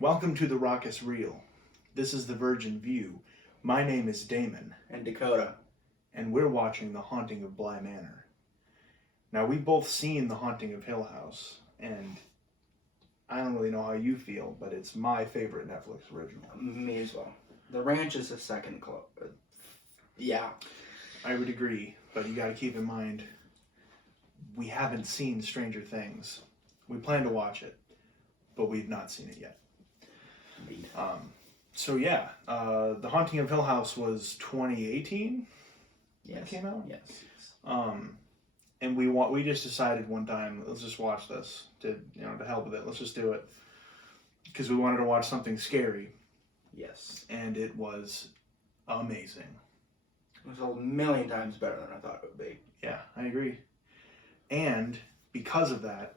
Welcome to The Raucous Reel. This is the Virgin View. My name is Damon. And Dakota. And we're watching The Haunting of Bly Manor. Now, we've both seen The Haunting of Hill House, and I don't really know how you feel, but it's my favorite Netflix original. Me as well. The Ranch is a second club. Yeah. I would agree, but you gotta keep in mind, we haven't seen Stranger Things. We plan to watch it, but we've not seen it yet. The Haunting of Hill House was 2018. Yes. It came out. Yes. And we just decided one time, let's just watch this to hell with it. Let's just do it because we wanted to watch something scary. Yes. And it was amazing. It was a million times better than I thought it would be. Yeah, I agree. And because of that,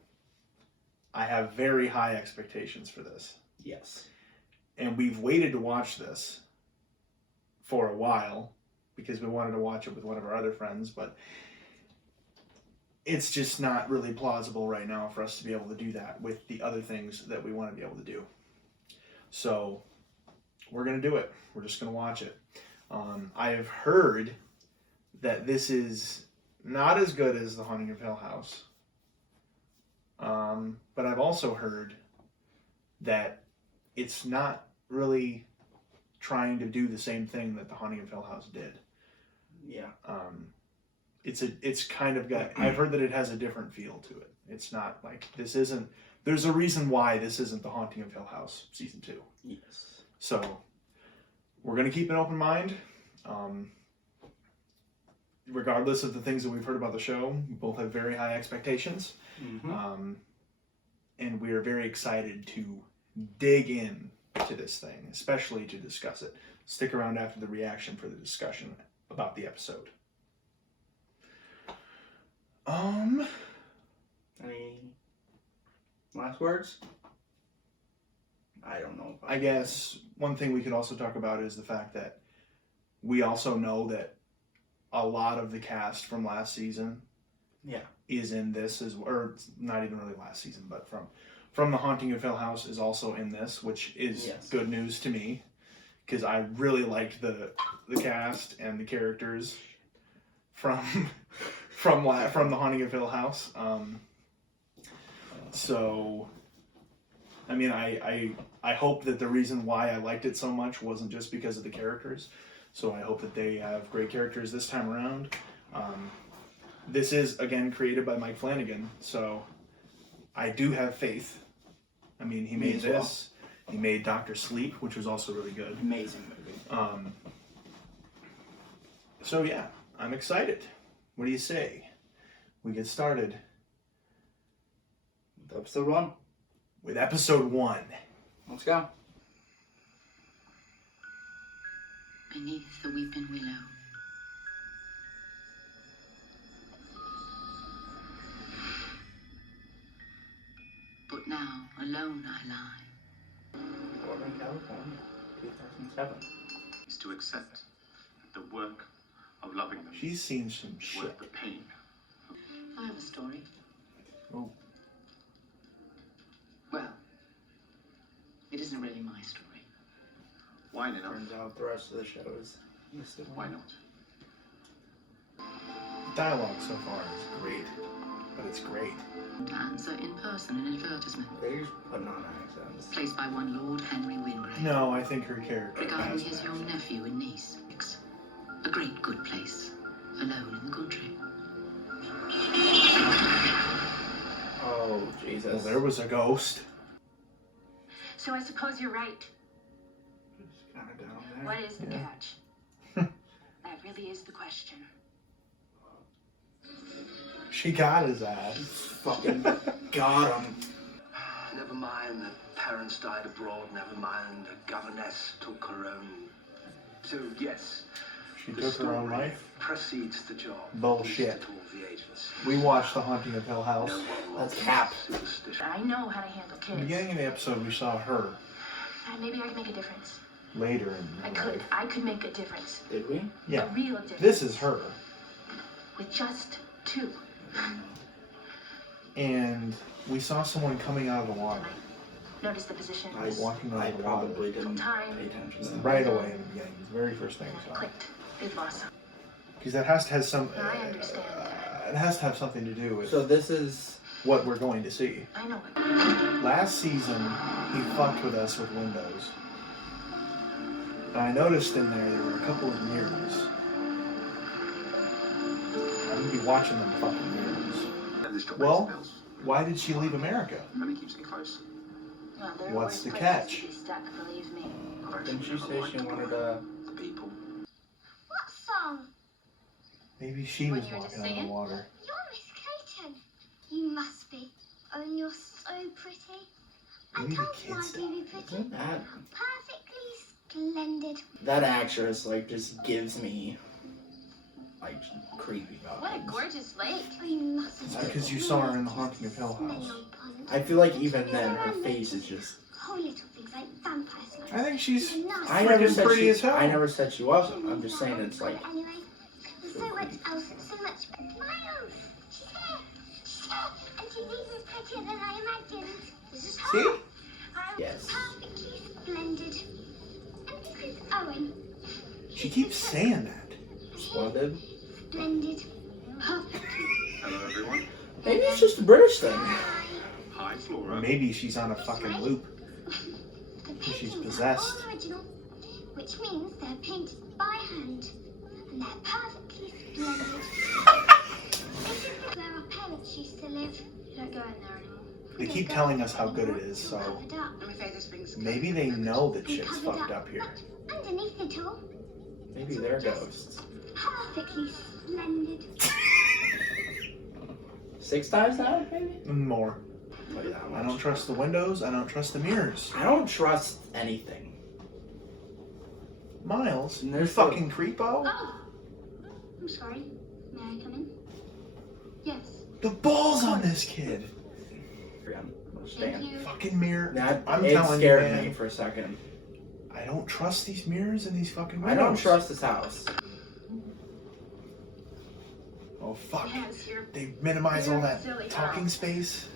I have very high expectations for this. Yes. And we've waited to watch this for a while because we wanted to watch it with one of our other friends, but it's just not really plausible right now for us to be able to do that with the other things that we want to be able to do. So we're going to do it. We're just going to watch it. I have heard that this is not as good as The Haunting of Hill House. But I've also heard that it's not really trying to do the same thing that The Haunting of Hill House did. Yeah. It's kind of got, I've heard that it has a different feel to it. It's not like, there's a reason why this isn't The Haunting of Hill House Season 2. Yes. So, we're going to keep an open mind. Regardless of the things that we've heard about the show, we both have very high expectations. Mm-hmm. And we are very excited to dig in to this thing, especially to discuss it. Stick around after the reaction for the discussion about the episode. Any last words? I don't know. I guess one thing we could also talk about is the fact that we also know that a lot of the cast from last season is in this or not even really last season, but from The Haunting of Hill House is also in this, which is good news to me because I really liked the cast and the characters from The Haunting of Hill House. So I mean, I hope that the reason why I liked it so much wasn't just because of the characters. So I hope that they have great characters this time around. This is, again, created by Mike Flanagan, so I do have faith. I mean, he made this. He made Dr. Sleep, which was also really good. Amazing movie. So yeah, I'm excited. What do you say? We get started. With episode 1. With episode 1. Let's go. Beneath the weeping willow, but now alone I lie. Northern California, 2007. Is to accept the work of loving them. She's seen some shit. Worth the pain. I have a story. Oh. Well, it isn't really my story. Why not? Turns out the rest of the show is listed. Why not? Dialogue so far is great, but it's great. To answer in person an advertisement They're just putting on accents. placed by one Lord Henry Wingrave No, I think her character regarding has his that. young nephew and niece. A great good place, alone in the country. Oh, Jesus. Well, there was a ghost. So I suppose you're right. Just kind of down there. What is the Yeah. catch? That really is the question. She got his ass. Fucking got him. Never mind that parents died abroad, never mind the governess took her own. So, yes, She the took her own story life. precedes the job. Bullshit. At least to all the ages. We watched The Haunting of Hill No House. one That's wants Cap. superstition. I know how to handle At kids. the beginning of the episode, we saw her. Maybe I could make a difference. Later in I her could. life. I could make a difference. Did we? Yeah. A real difference. This is her. With just 2. And we saw someone coming out of the water. notice the position. Walking I on the probably water. didn't Time. pay attention to that. Right away in the beginning, the very first thing we saw. Clicked. They've lost some. Because that has to have some. I understand. It has to have something to do with So this is... what we're going to see. I know it. Last season, he fucked with us with windows. And I noticed in there were a couple of mirrors. I'm gonna be watching them fucking mirrors. Well, why did she leave America? And he keeps it close. Well, there are What's worse the places catch? to be stuck, believe me. Didn't she say she wanted to... The people. What song? Maybe she When was you were just walking on the singing? water. You're Miss Clayton. You must be. Oh, and you're so pretty. I Maybe the told you kids I'd be pretty. That, Perfectly splendid. that actress, like, just gives me, like, creepy vibes. What a gorgeous lake. Oh, you mustn't. It's because you saw her in the Haunting of Hill House. I feel like even then, her face is just... Oh, little things like vampires. I think she's I never freaking said pretty she, as hell. I never said she wasn't. I'm just saying it's like... Anyway, there's so much else, so much. Miles! She's here! She's here! And she's even prettier than I imagined. This is her! See? I'm Yes. perfectly splendid. And this is Owen. She keeps saying that. Splendid. Splendid. Perfect. Hello, everyone. Maybe it's just a British thing. Hi, Flora. Maybe she's on a fucking loop. The She's paintings possessed. are all original, which means they're painted by hand, and they're perfectly splendid. This is where our parents used to live. You don't go in there anymore. They keep telling us how good it is, so Covered up. I'm afraid this brings maybe they know that We shit's covered fucked up here. But underneath it all, Maybe they're ghosts. perfectly splendid. 6 times now, maybe? More. Look at that I much. don't trust the windows. I don't trust the mirrors. I don't trust anything. Miles, And you there's fucking creepo. Oh! I'm sorry. May I come in? Yes. The balls on this kid. I'm Thank stand. you. Fucking mirror. That I'm it telling you, scared man. me for a second. I don't trust these mirrors and these fucking I windows. don't trust this house. Oh fuck. Yes, you're... They minimize all that Silly talking girl. space.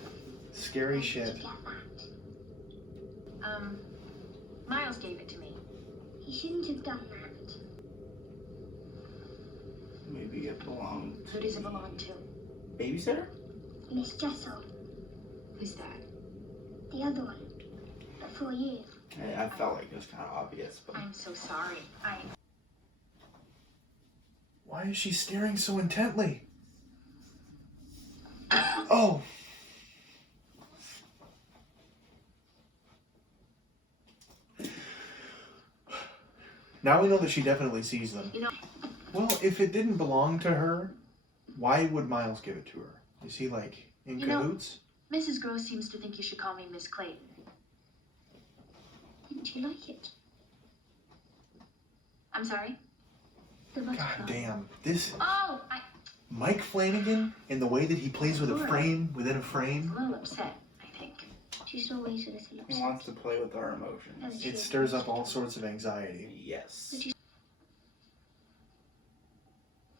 Scary shit. Miles gave it to me. He shouldn't have done that. Maybe it belonged Who does it belong to? babysitter? Miss Jessel, Who's that? the other one, before you. I felt like it was kind of obvious, but I'm so sorry. Why is she staring so intently? Oh. Now we know that she definitely sees them. You know... Well, if it didn't belong to her, why would Miles give it to her? Is he like in You know- cahoots? Mrs. Gross seems to think you should call me Miss Clayton. Didn't you like it? I'm sorry? The butterfly. God damn. This Oh! Mike Flanagan and the way that he plays with a Sure. frame within a frame, I'm a little upset, I think. She's always a little he upset. wants to play with our emotions. it stirs up all sorts of anxiety. Yes.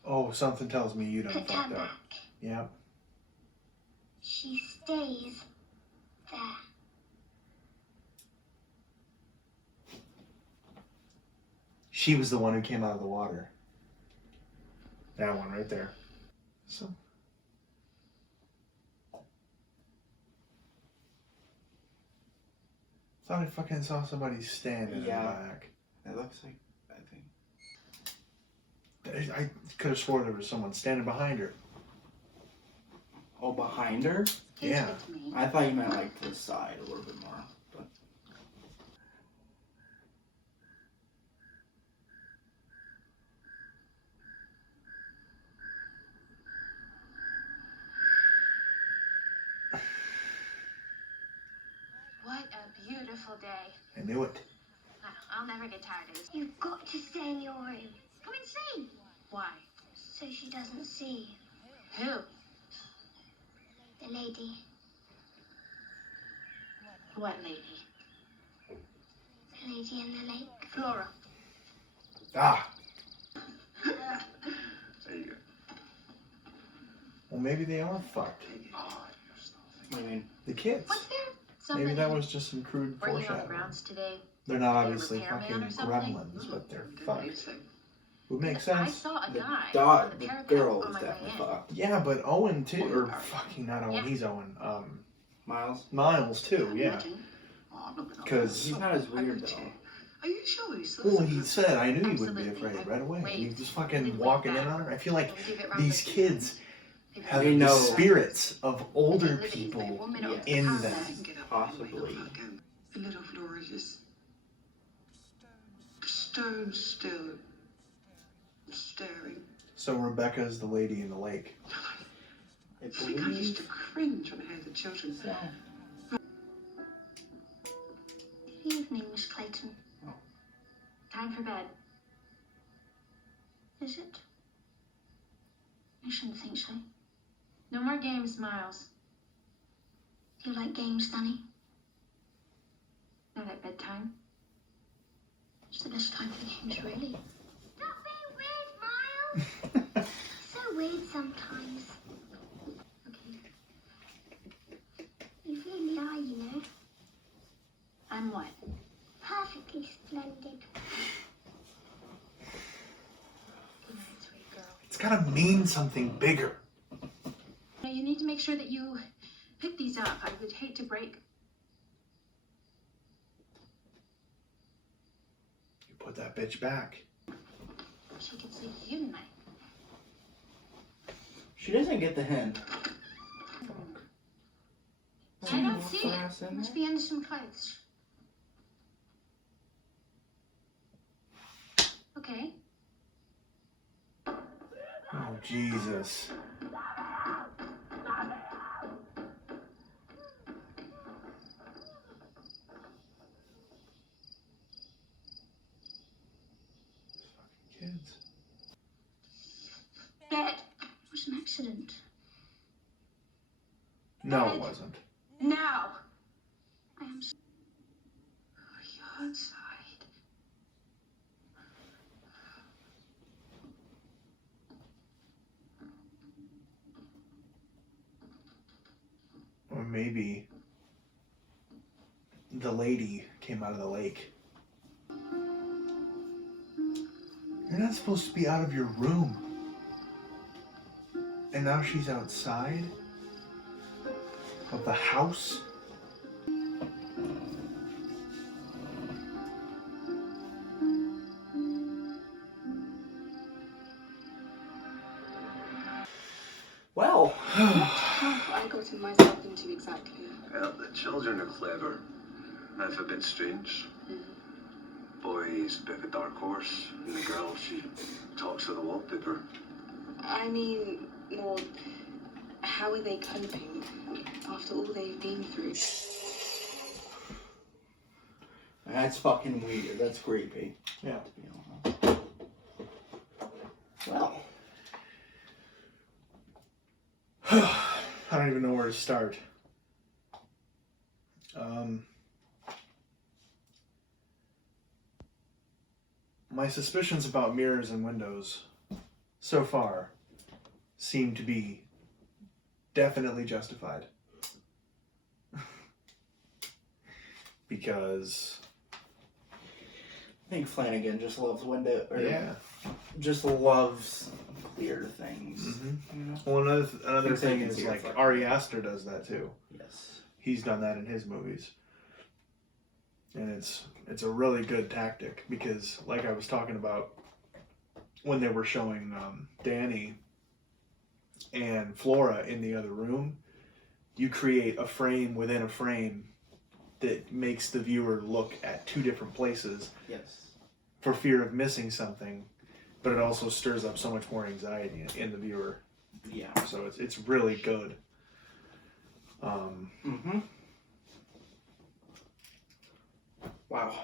Oh, something tells me you done Put her fucked up. back. Yep. She stays there. She was the one who came out of the water. That one right there. So. Thought I fucking saw somebody standing Yeah. in the back. It looks like, I think. I could have swore there was someone standing behind her. Oh, behind her? He Yeah. gave it to me. I thought you meant like to the side a little bit more. But What a beautiful day. I knew it. I'll never get tired of this. You've got to stay in your room. Come and see. Why? So she doesn't see you. Who? The lady. What lady? The lady in the lake. Flora. Ah! There you go. Well, maybe they are fucked. Oh, you're starting. I mean, The kids. Was there Maybe that was just some crude Working on the foreshadowing. grounds today. They're not They obviously repairman fucking or something? gremlins, but they're Didn't fucked. need to. Would make I sense. saw a The guy dog, on the the parapet girl on was my way definitely in. fucked. Yeah, but Owen too, or fucking not Owen. Yeah. He's Owen. Miles? Miles too. Yeah, Imagine. Oh, I've not been on because He's not as weird though. Are you sure he's well, he said I knew he wouldn't be Absolutely. afraid right away, and he Wait. was fucking Didn't walking wait in back. on her. I feel like We'll give it round these the- kids People have We the know- spirits of older live in these, like, people 1 minute yeah. of in power. them. I can get up Possibly. and wake up again. The little floor is just stone still, staring. So Rebecca's the lady in the lake. I I think I used to believe cringe when I heard the children say, so. Good evening, Miss Clayton. Time for bed. Is it? I shouldn't think so. No more games, Miles. Do you like games, Danny? Not at bedtime. It's the best time for games, really. Stop being weird, Miles! So weird sometimes. Okay. You really are, you know. I'm what? Perfectly splendid. Good night, sweet girl. It's gotta mean something bigger. Now, you need to make sure that you pick these up. I would hate to break. You put that bitch back. She can sleep with you tonight. She doesn't get the hint. I don't see it. Must be under some clothes. Okay. Oh Jesus. Kids. Bed. It was an accident. No, it wasn't. Now. I am are you outside? Or maybe the lady came out of the lake. You're not supposed to be out of your room. And now she's outside of the house. Well, I gotten myself into exactly. Well, the children are clever. That's a bit strange. Boy's a bit of a dark horse, and the girl, she talks to the wallpaper. I mean, more, how are they coping after all they've been through? that's fucking weird. That's creepy. Yeah. To be honest. Well, I don't even know where to start. My suspicions about mirrors and windows so far seem to be definitely justified. Because, I think Flanagan just loves yeah. just loves clear things. Mm-hmm. You know? Well, another Things they thing can is see are like fucking- Ari Aster does that too. Yes. He's done that in his movies. And it's a really good tactic because, like I was talking about when they were showing Danny and Flora in the other room, you create a frame within a frame that makes the viewer look at two different places Yes. for fear of missing something, but it also stirs up so much more anxiety in the viewer. Yeah. So it's really good. Mm-hmm. Wow.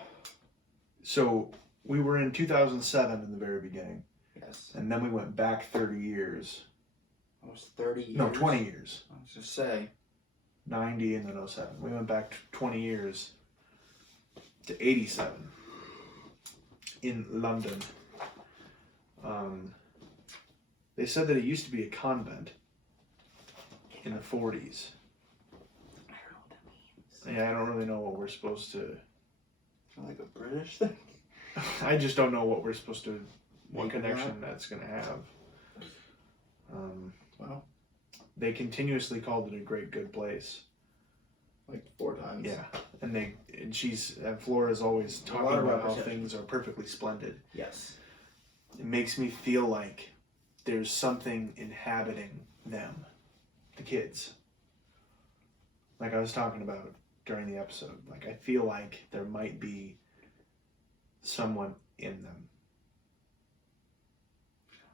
So we were in 2007 in the very beginning, Yes. and then we went back 30 years. Almost 30 years. No, 20 years. I was just say. 90 and then 07. We went back 20 years to 87 in London. They said that it used to be a convent in the 40s. I don't know what that means. Yeah, I don't really know what we're supposed to. Like a British thing. I just don't know what we're supposed to. What Make it connection that? that's gonna have. Well, They continuously called it a great good place. like 4 times. Yeah, and Flora's always A lot talking of about how representation. things are perfectly splendid. Yes. It makes me feel like there's something inhabiting them, the kids. Like I was talking about during the episode. Like I feel like there might be someone in them.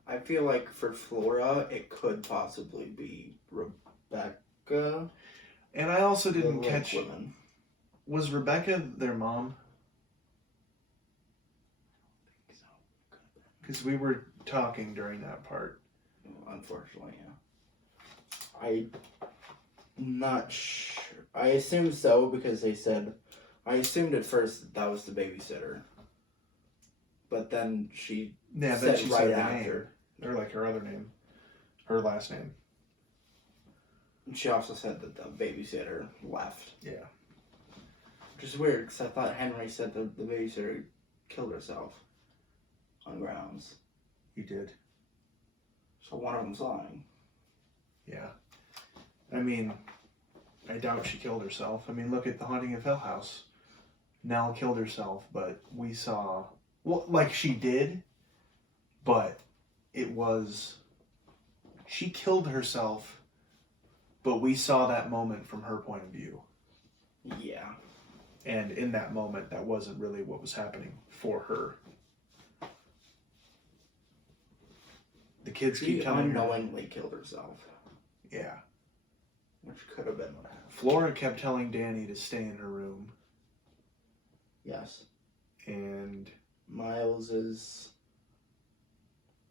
I feel like for Flora, it could possibly be Rebecca. And I also didn't the catch. Lake woman. Was Rebecca their mom? Because we were talking during that part. Unfortunately, yeah. I'm not sure. I assumed so because they said. I assumed at first that was the babysitter. But then she Yeah, said then she right said the after. name. Or like her other name. Her last name. She also said that the babysitter left. Yeah. Which is weird because I thought Henry said the babysitter killed herself on grounds. He did. So one of them's lying. Yeah. I mean, I doubt she killed herself. I mean, look at the Haunting of Hill House. Nell killed herself, but we saw... Well, like she did, but it was... She killed herself, but we saw that moment from her point of view. Yeah. And in that moment, that wasn't really what was happening for her. The kids She keep telling her... unknowingly killed herself. Yeah. Which could have been what happened. Flora kept telling Danny to stay in her room. Yes. And Miles is...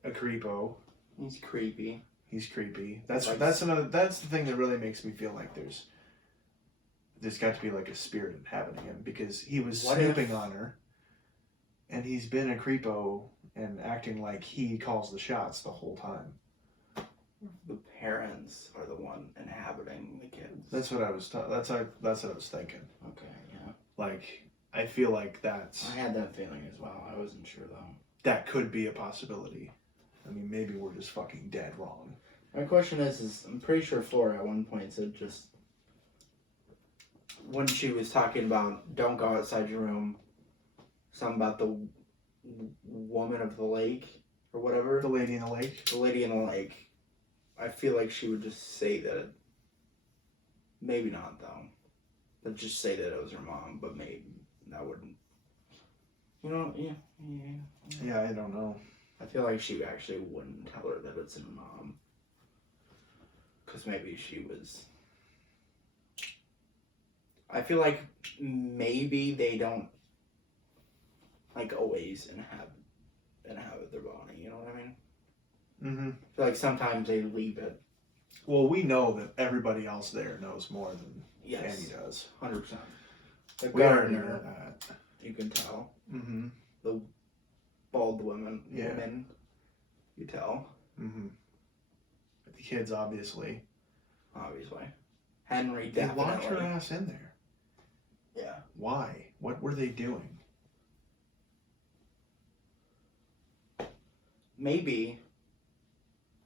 a creepo. He's creepy. He's creepy. That's Like- that's the thing that really makes me feel like there's got to be like a spirit inhabiting him, because he was What snooping if- on her, and he's been a creepo and acting like he calls the shots the whole time. The parents are the one inhabiting the kids. That's what I was that's what I was thinking. Okay, yeah. Like I feel like that's I had that feeling as well. I wasn't sure though. that could be a possibility. I mean, maybe we're just fucking dead wrong. My question is I'm pretty sure Flora at one point said just when she was talking about don't go outside your room, something about the woman of the lake or whatever. The lady in the lake. The lady in the lake. I feel like she would just say that. Maybe not though, but just say that it was her mom. But maybe that wouldn't. You know, yeah. Yeah, I don't know. I feel like she actually wouldn't tell her that it's her mom. Because maybe she was... I feel like maybe they don't, like, always inhabit their body, you know what I mean? Mm-hmm. I feel like sometimes they leave it. Well, we know that everybody else there knows more than Yes. Annie does. 100%. The We already know gardener, that. you can tell. Mm-hmm. The bald women, Yeah. you tell, Mm-hmm. The kids, obviously. obviously. Henry They definitely. locked her ass in there. Yeah. Why? What were they doing? Maybe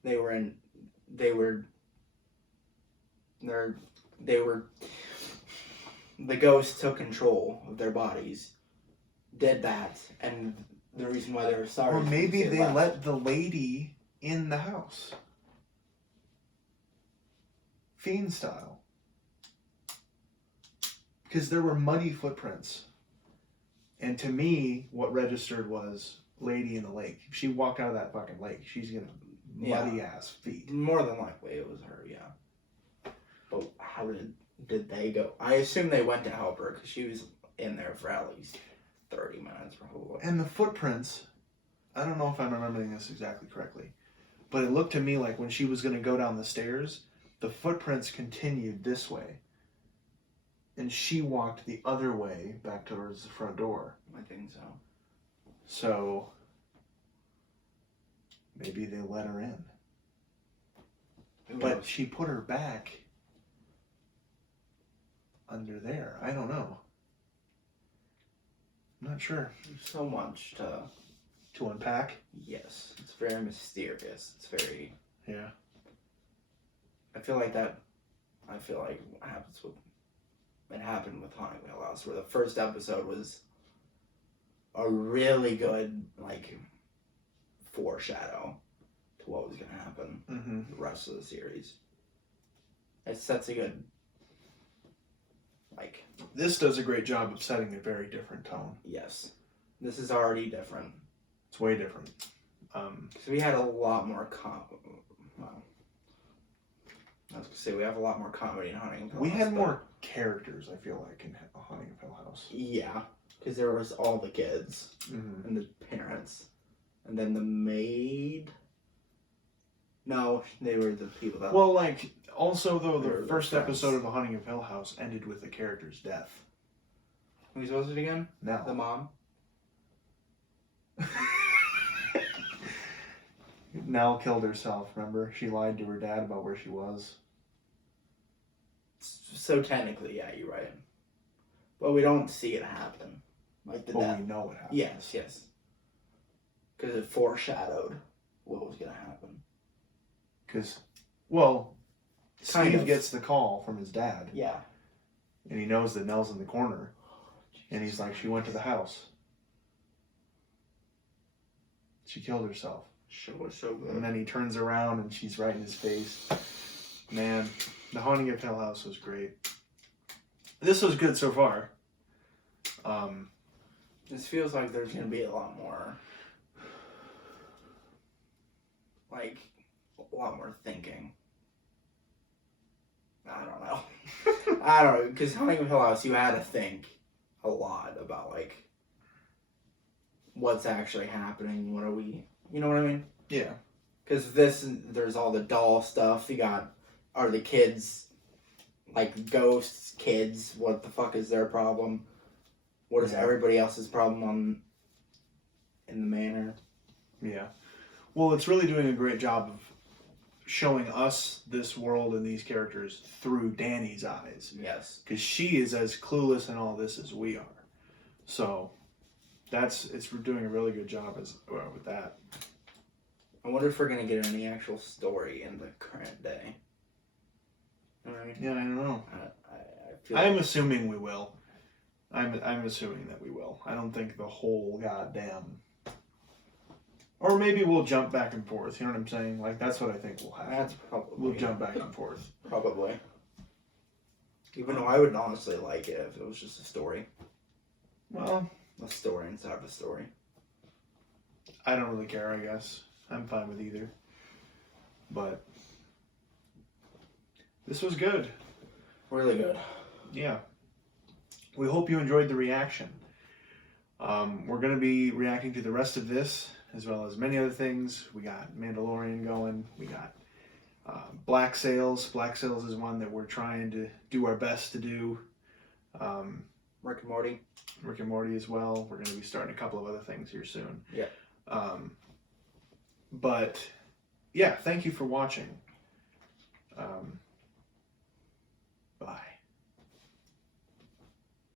they were the ghosts took control of their bodies, did that, and the reason why they were sorry. Or is maybe because they left. let the lady in the house. Fiend style. Because there were muddy footprints. And to me, what registered was lady in the lake. If she walked out of that fucking lake, she's gonna muddy ass feet. More than likely it was her, yeah. But how did they go? I assume they went to help her because she was in there for at least 30 minutes probably. And the footprints, I don't know if I'm remembering this exactly correctly, but it looked to me like when she was going to go down the stairs, the footprints continued this way. And she walked the other way back towards the front door. I think so. So, maybe they let her in. Who But knows? she put her back under there? I don't know. I'm not sure. There's so much To unpack? Yes. It's very mysterious. It's very... Yeah. I feel like what happens with... It happened with Haunting of Bly Manor, where the first episode was a really good, like, foreshadow to what was going to happen the rest of the series. It sets a good, like... This does a great job of setting a very different tone. Yes. This is already different. It's way different. Because we had a lot more I was going to say, we have a lot more comedy in Haunting of Bly Manor. We had more characters, I feel like, in Haunting of Bly Manor. Yeah. Because there was all the kids and the parents. And then the maid... No, they were the people that... Well, like, also, though, They were the the first friends. episode of The Haunting of Hill House ended with the character's death. Who was it again? Now. The mom? Nell killed herself, remember? She lied to her dad about where she was. So technically, yeah, you're right. But we don't see it happen. Like the But death. we know it happened. Yes. Because it foreshadowed what was going to happen. Because, well, Kind Steve of. gets the call from his dad, Yeah. and he knows that Nell's in the corner, and he's like, she went to the house. She killed herself. Show was so good. And then he turns around, and she's right in his face. Man, The Haunting of Hill House was great. This was good so far. This feels like there's going to be a lot more... Like, a lot more thinking. I don't know. I don't know, because Haunting of Hill House, you had to think a lot about, like, what's actually happening, what are we... You know what I mean? Yeah. Because there's all the doll stuff, are the kids, like, ghosts, kids, what the fuck is their problem? What is everybody else's problem in the manor? Yeah. Well, it's really doing a great job of showing us this world and these characters through Danny's eyes. Yes. Because she is as clueless in all this as we are. So, it's doing a really good job with that. I wonder if we're going to get any actual story in the current day. You know what I mean? Yeah, I don't know. I feel I'm assuming we will. I'm assuming that we will. I don't think the whole goddamn... Or maybe we'll jump back and forth. You know what I'm saying? Like, that's what I think will happen. That's probably... We'll jump back and forth. Probably. Even though I would honestly like it if it was just a story. Well... A story inside of a story. I don't really care, I guess. I'm fine with either. But... This was good. Really good. Yeah. We hope you enjoyed the reaction. We're going to be reacting to the rest of this, as well as many other things. We got Mandalorian going. We got Black Sails. Black Sails is one that we're trying to do our best to do. Rick and Morty. Rick and Morty as well. We're going to be starting a couple of other things here soon. Yeah. But, yeah, thank you for watching.